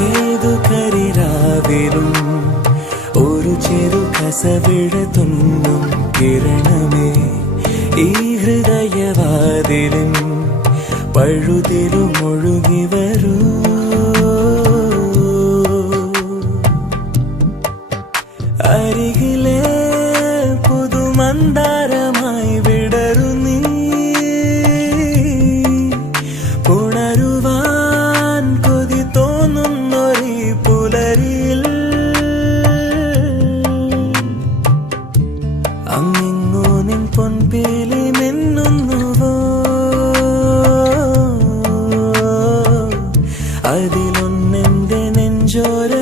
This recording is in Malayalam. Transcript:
ഏതു കരിരാവിലും ഒരു ചെറു കസവിട തുന്നും കിരണമേ ഈ ഹൃദയവാതിലിൻ പഴുതിലും ഒഴുകി വരൂ. അരികിലെ പുതുമന്ദാരമായി വിടരു നീ, ഉണരുവാൻ കൊതി തോന്നുന്നൊരീ പുലരിയിൽ. അങ്ങിങ്ങോ നിൻ പൊൻപേലി മിന്നുന്നുവോ, അതിലൊന്നെന്റെ നെഞ്ചോര